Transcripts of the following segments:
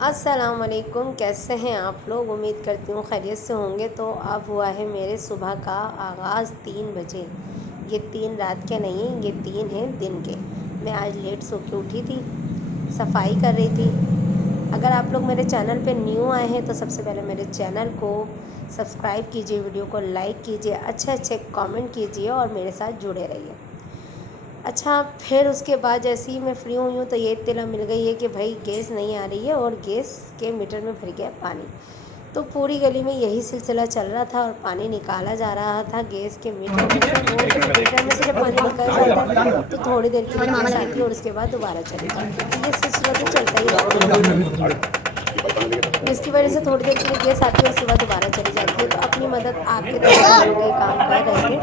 अस्सलामुअलैकुम, कैसे हैं आप लोग। उम्मीद करती हूँ खैरियत से होंगे। तो अब हुआ है मेरे सुबह का आगाज़ 3 बजे। ये 3 रात के नहीं, ये 3 हैं दिन के। मैं आज लेट सो के उठी थी, सफाई कर रही थी। अगर आप लोग मेरे चैनल पे न्यू आए हैं तो सबसे पहले मेरे चैनल को सब्सक्राइब कीजिए, वीडियो को लाइक कीजिए, अच्छे अच्छे कमेंट कीजिए और मेरे साथ जुड़े रहिए। अच्छा, फिर उसके बाद जैसे ही मैं फ्री हुई हूँ तो ये इत्तला मिल गई है कि भाई गैस नहीं आ रही है और गैस के मीटर में भर गया पानी। तो पूरी गली में यही सिलसिला चल रहा था और पानी निकाला जा रहा था गैस के मीटर में से। वो मीटर में से जब पानी निकल जाता है तो थोड़ी देर के लिए गैस आती है और उसके बाद दोबारा चली जाती है। तो ये सिलसिला तो चलता ही रहता है, जिसकी वजह से थोड़ी देर के लिए गैस आती है उसके बाद दोबारा चली जाती है। तो अपनी मदद आपके तरफ लोग ये काम कर रहे थे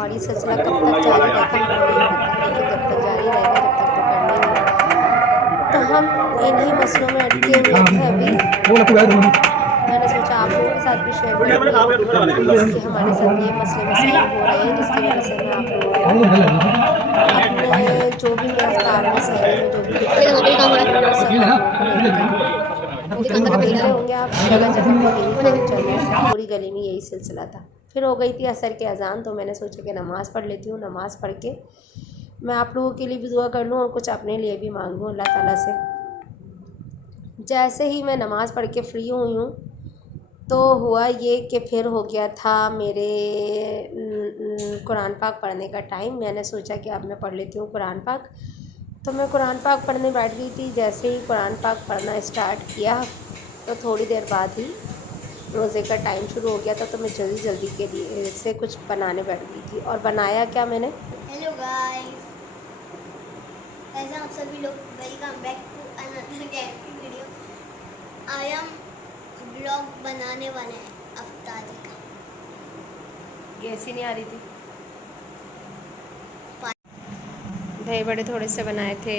और ये सिलसिला कब तक जारी रहेगा हमें नहीं पता, लेकिन जब तक जारी रहेगा तब तक तो करना ही है। तो हम इन्हीं मसलों में अटके हुए थे अभी। मैंने सोचा आप लोगों के साथ भी शेयर करूँगी कि हमारे साथ ये मसले मसाइल हो रहे हैं, जिसकी वजह से मैं आप लोगों को अपने जो भी मैं अफ्तार में सहरी में जो भी देखते होंगे आप जगह जगह पे यही काम चल रहा था। पूरी गली में यही सिलसिला था। फिर हो गई थी असर के अज़ान, तो मैंने सोचा कि नमाज़ पढ़ लेती हूँ। नमाज़ पढ़ के मैं आप लोगों के लिए भी दुआ कर लूँ और कुछ अपने लिए भी मांग लूँ अल्लाह ताला से। जैसे ही मैं नमाज़ पढ़ के फ्री हुई हूँ तो हुआ ये कि फिर हो गया था मेरे कुरान पाक पढ़ने का टाइम। मैंने सोचा कि अब मैं पढ़ लेती हूँ कुरान पाक। तो मैं कुरान पाक पढ़ने बैठ गई थी। जैसे ही कुरान पाक पढ़ना स्टार्ट किया तो थोड़ी देर बाद ही रोज़े का टाइम शुरू हो गया था। तो मैं जल्दी जल्दी के लिए से कुछ बनाने बैठ गई थी। और बनाया क्या मैंने, हेलो गाइस, कैसे आप सभी लोग। Welcome back to another video. I am blog बनाने वाले हैं अफ्तारी का। गैस ही नहीं आ रही थी। दही बड़े थोड़े से बनाए थे,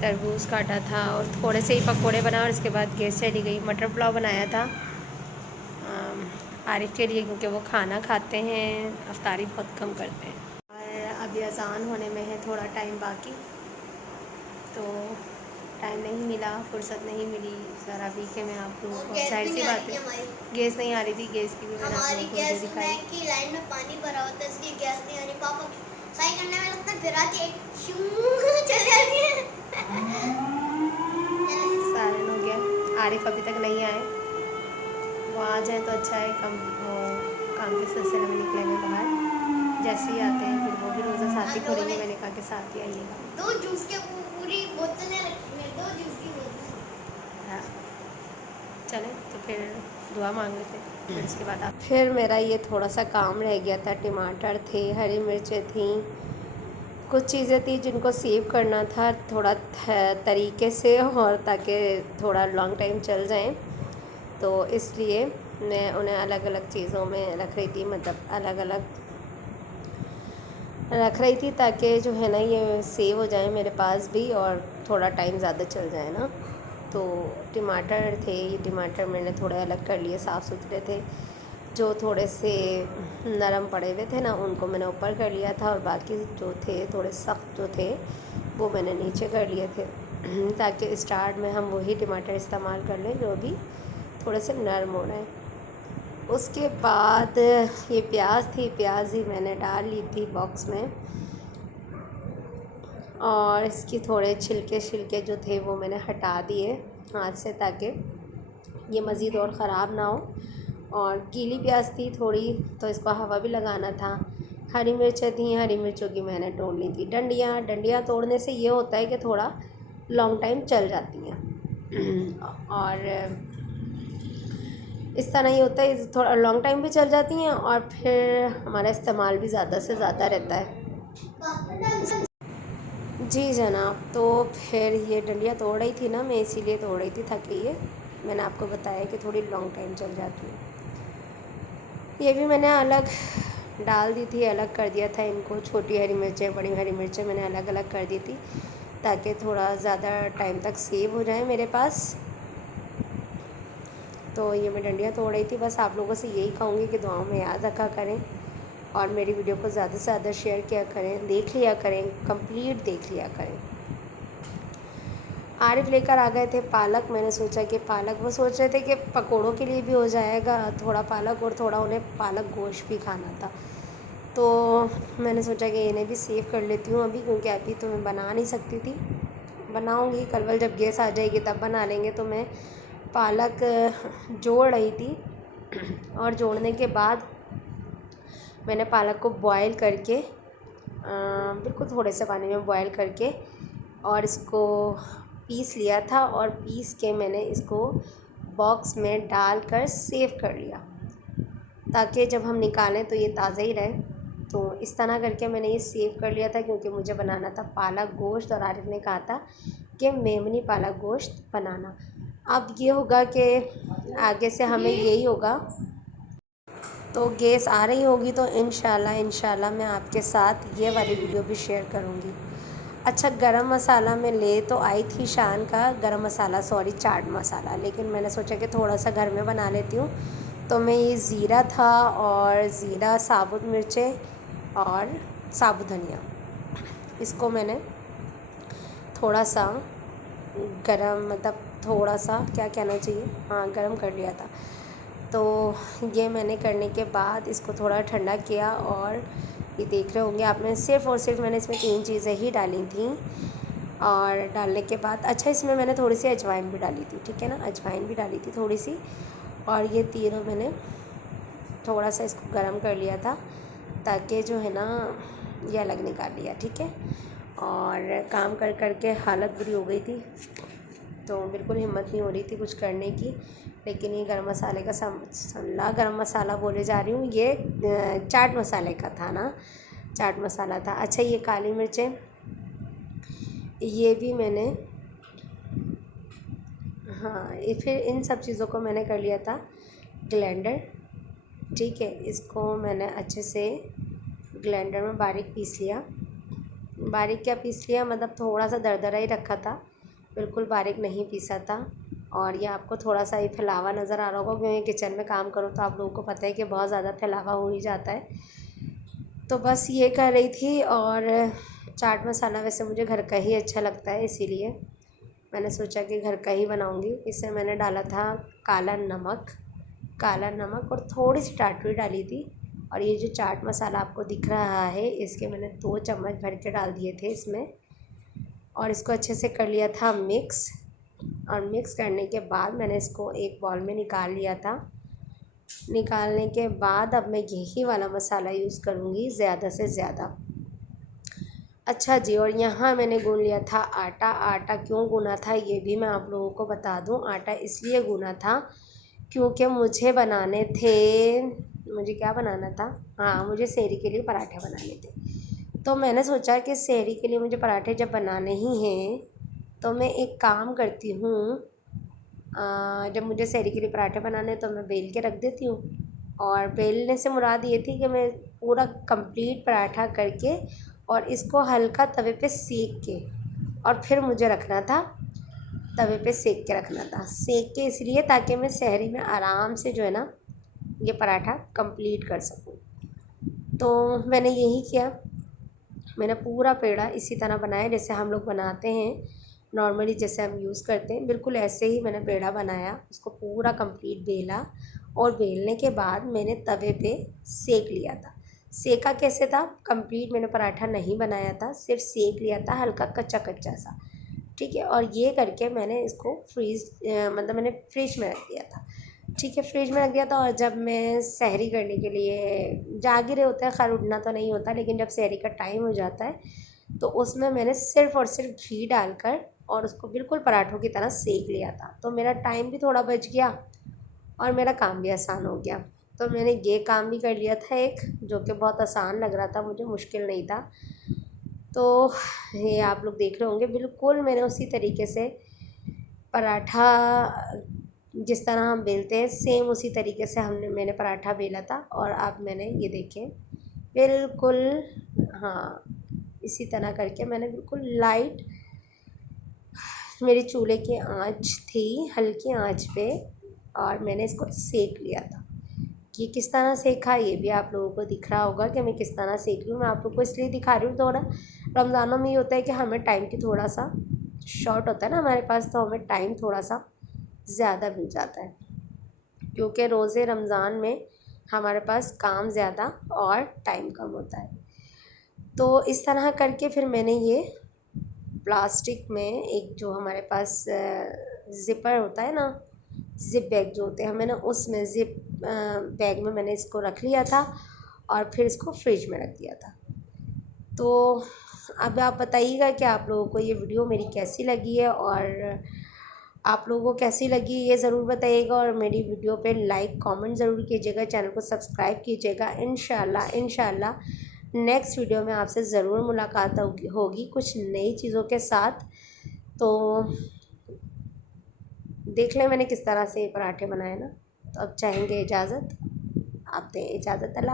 तरबूज काटा था और थोड़े से ही पकोड़े बनाए और इसके बाद गैस चली गई। मटर पुलाव बनाया था आरिफ के लिए, क्योंकि वो खाना खाते हैं, अफ्तारी बहुत कम करते हैं। और अभी अज़ान होने में है थोड़ा टाइम बाकी, तो टाइम नहीं मिला, फुर्सत नहीं मिली ज़रा भी कि मैं आप लोगों को, जाहिर सी बात है गैस नहीं आ रही थी। गैस की भी मैंने आप लोगों को वीडियो दिखाई कि लाइन में पानी भरा होता है इसलिए गैस नहीं आ रही। पापा सही करने में लगता है फिर आती है चल जाती है। सालन हो गया। आरिफ अभी तक नहीं आए, वो आ जाए तो अच्छा है। काम के सिलसिले में निकलेंगे बाहर। जैसे ही आते हैं फिर वो भी रोज़ा साथ ही खोलेंगे। मैंने कहा कि साथ ही आइएगा। 2 जूस के पूरी बोतलें रखी हैं, 2 जूस की बोतलें। हाँ, चलें तो फिर दुआ मांग लेते हैं। फिर उसके बाद फिर मेरा ये थोड़ा सा काम रह गया था। टमाटर थे, हरी मिर्चें थी, कुछ चीज़ें थी जिनको सेव करना था थोड़ा तरीके से, और ताकि थोड़ा लॉन्ग टाइम चल जाएं। तो इसलिए मैं उन्हें अलग अलग चीज़ों में रख रही थी, मतलब अलग अलग रख रही थी ताकि जो है ना ये सेव हो जाए मेरे पास भी और थोड़ा टाइम ज़्यादा चल जाए ना। तो टमाटर थे, ये टमाटर मैंने थोड़े अलग कर लिए, साफ़ सुथरे थे। जो थोड़े से नरम पड़े हुए थे ना उनको मैंने ऊपर कर लिया था और बाकी जो थे थोड़े सख्त जो थे वो मैंने नीचे कर लिए थे ताकि स्टार्ट में हम वही टमाटर इस्तेमाल कर लें जो भी थोड़े से नरम हो रहे हैं। उसके बाद ये प्याज थी, प्याज ही मैंने डाल ली थी बॉक्स में और इसकी थोड़े छिलके जो थे वो मैंने हटा दिए हाथ से ताकि ये मज़ीद और ख़राब ना हो। और गीली प्याज थी थोड़ी तो इसको हवा भी लगाना था। हरी मिर्चें थी, हरी मिर्चों की मैंने तोड़ ली थी। डंडियाँ तोड़ने से ये होता है कि थोड़ा लॉन्ग टाइम चल जाती हैं और इस तरह ये होता है, थोड़ा लॉन्ग टाइम भी चल जाती हैं और फिर हमारा इस्तेमाल भी ज़्यादा से ज़्यादा रहता है। जी जनाब, तो फिर ये डंडियाँ तोड़ रही थी ना मैं, इसीलिए तोड़ रही थी ताकि ये मैंने आपको बताया कि थोड़ी लॉन्ग टाइम चल जाती है। ये भी मैंने अलग डाल दी थी, अलग कर दिया था इनको। छोटी हरी मिर्चें, बड़ी हरी मिर्चें मैंने अलग अलग कर दी थी ताकि थोड़ा ज़्यादा टाइम तक सेव हो जाए मेरे पास। तो ये मैं डंडियाँ तोड़ रही थी। बस आप लोगों से यही कहूँगी कि दुआओं में याद रखा करें और मेरी वीडियो को ज़्यादा से ज़्यादा शेयर किया करें, देख लिया करें, कंप्लीट देख लिया करें। आरिफ लेकर आ गए थे पालक। मैंने सोचा कि पालक, वो सोच रहे थे कि पकोड़ों के लिए भी हो जाएगा थोड़ा पालक, और थोड़ा उन्हें पालक गोश्त भी खाना था। तो मैंने सोचा कि इन्हें भी सेव कर लेती हूँ अभी, क्योंकि अभी तो मैं बना नहीं सकती थी। बनाऊँगी कल जब गैस आ जाएगी तब बना लेंगे। तो मैं पालक जोड़ रही थी और जोड़ने के बाद मैंने पालक को बॉयल करके बिल्कुल थोड़े से पानी में बॉयल करके और इसको पीस लिया था, और पीस के मैंने इसको बॉक्स में डालकर सेव कर लिया, ताकि जब हम निकालें तो ये ताज़ा ही रहे। तो इस तरह करके मैंने ये सेव कर लिया था, क्योंकि मुझे बनाना था पालक गोश्त, और आरिफ ने कहा था कि मेमनी पालक गोश्त बनाना। अब ये होगा कि आगे से हमें यही होगा। तो गैस आ रही होगी तो इंशाल्लाह मैं आपके साथ ये वाली वीडियो भी शेयर करूँगी। अच्छा, गरम मसाला में ले तो आई थी शान का गरम मसाला, सॉरी चाट मसाला, लेकिन मैंने सोचा कि थोड़ा सा घर में बना लेती हूँ। तो मैं ये ज़ीरा था, और ज़ीरा, साबुत मिर्चें और साबुत धनिया, इसको मैंने थोड़ा सा गरम, मतलब थोड़ा सा क्या कहना चाहिए, हाँ गरम कर लिया था। तो ये मैंने करने के बाद इसको थोड़ा ठंडा किया, और ये देख रहे होंगे आपने, सिर्फ़ और सिर्फ मैंने इसमें 3 चीज़ें ही डाली थी। और डालने के बाद अच्छा, इसमें मैंने थोड़ी सी अजवाइन भी डाली थी, ठीक है ना, अजवाइन भी डाली थी थोड़ी सी। और ये तीनों मैंने थोड़ा सा इसको गरम कर लिया था, ताकि जो है ना ये अलग निकाल लिया, ठीक है। और काम कर कर के हालत बुरी हो गई थी, तो बिल्कुल हिम्मत नहीं हो रही थी कुछ करने की। लेकिन ये गरम मसाले का गरम मसाला बोले जा रही हूँ, ये चाट मसाले का था ना, चाट मसाला था। अच्छा, ये काली मिर्चें, ये भी मैंने, हाँ, ये फिर इन सब चीज़ों को मैंने कर लिया था ग्राइंडर, ठीक है। इसको मैंने अच्छे से ग्राइंडर में बारीक पीस लिया। बारीक क्या पीस लिया, मतलब थोड़ा सा दरदरा ही रखा था, बिल्कुल बारीक नहीं पीसा था। और ये आपको थोड़ा सा ही फैलावा नज़र आ रहा होगा, क्योंकि किचन में काम करो तो आप लोगों को पता है कि बहुत ज़्यादा फैलावा हो ही जाता है। तो बस ये कर रही थी। और चाट मसाला वैसे मुझे घर का ही अच्छा लगता है, इसीलिए मैंने सोचा कि घर का ही बनाऊंगी। इससे मैंने डाला था काला नमक और थोड़ी सी टाटरी डाली थी। और ये जो चाट मसाला आपको दिख रहा है, इसके मैंने 2 चम्मच भर के डाल दिए थे इसमें, और इसको अच्छे से कर लिया था मिक्स। और मिक्स करने के बाद मैंने इसको एक बॉल में निकाल लिया था। निकालने के बाद अब मैं यही वाला मसाला यूज़ करूँगी ज़्यादा से ज़्यादा। अच्छा जी, और यहाँ मैंने गूँध लिया था आटा। आटा क्यों गूँधा था ये भी मैं आप लोगों को बता दूँ। आटा इसलिए गूँधा था क्योंकि मुझे बनाने थे, मुझे क्या बनाना था, हाँ मुझे सहरी के लिए पराठे बनाने थे। तो मैंने सोचा कि सहरी के लिए मुझे पराठे जब बनाने ही हैं तो मैं एक काम करती हूँ, जब मुझे सहरी के लिए पराठे बनाने तो मैं बेल के रख देती हूँ। और बेलने से मुराद ये थी कि मैं पूरा कंप्लीट पराठा करके और इसको हल्का तवे पे सेक के, और फिर मुझे रखना था तवे पे सेक के रखना था। सेक के इसलिए ताकि मैं सहरी में आराम से जो है ना ये पराठा कंप्लीट कर सकूँ। तो मैंने यही किया, मैंने पूरा पेड़ा इसी तरह बनाया जैसे हम लोग बनाते हैं नॉर्मली, जैसे हम यूज़ करते हैं, बिल्कुल ऐसे ही मैंने पेड़ा बनाया। उसको पूरा कंप्लीट बेला, और बेलने के बाद मैंने तवे पे सेक लिया था। सेका कैसे था, कंप्लीट मैंने पराठा नहीं बनाया था, सिर्फ सेक लिया था हल्का कच्चा कच्चा सा, ठीक है। और ये करके मैंने इसको मतलब मैंने फ्रिज में रख दिया था, ठीक है, फ्रिज में रख दिया था। और जब मैं सहरी करने के लिए जाग ही रहे होते हैं, खैर उठना तो नहीं होता, लेकिन जब सहरी का टाइम हो जाता है तो उसमें मैंने सिर्फ़ और सिर्फ घी डालकर और उसको बिल्कुल पराठों की तरह सेक लिया था। तो मेरा टाइम भी थोड़ा बच गया और मेरा काम भी आसान हो गया। तो मैंने ये काम भी कर लिया था एक, जो कि बहुत आसान लग रहा था मुझे, मुश्किल नहीं था। तो ये आप लोग देख रहे होंगे, बिल्कुल मैंने उसी तरीके से पराठा, जिस तरह हम बेलते हैं सेम उसी तरीके से मैंने पराठा बेला था। और अब मैंने ये देखें बिल्कुल, हाँ इसी तरह करके मैंने बिल्कुल लाइट, मेरी चूल्हे की आंच थी हल्की आंच पे, और मैंने इसको सेक लिया था। कि किस तरह सेका ये भी आप लोगों को दिख रहा होगा कि मैं किस तरह सेक रही हूँ। मैं आप लोग को इसलिए दिखा रही हूँ, थोड़ा रमज़ानों में ये होता है कि हमें टाइम की थोड़ा सा शॉर्ट होता है ना हमारे पास, तो हमें टाइम थोड़ा सा ज़्यादा मिल जाता है, क्योंकि रोज़े रमज़ान में हमारे पास काम ज़्यादा और टाइम कम होता है। तो इस तरह करके फिर मैंने ये प्लास्टिक में एक जो हमारे पास ज़िपर होता है ना, ज़िप बैग जो होते हैं, मैंने उसमें ज़िप बैग में मैंने इसको रख लिया था और फिर इसको फ्रिज में रख दिया था। तो अब आप बताइएगा कि आप लोगों को ये वीडियो मेरी कैसी लगी है, और आप लोगों को कैसी लगी ये ज़रूर बताइएगा, और मेरी वीडियो पे लाइक कमेंट ज़रूर कीजिएगा, चैनल को सब्सक्राइब कीजिएगा। इंशाल्लाह नेक्स्ट वीडियो में आपसे ज़रूर मुलाकात होगी कुछ नई चीज़ों के साथ। तो देख लें मैंने किस तरह से पराठे बनाए ना। तो अब चाहेंगे इजाज़त, आप दें इजाज़त। अल्लाह।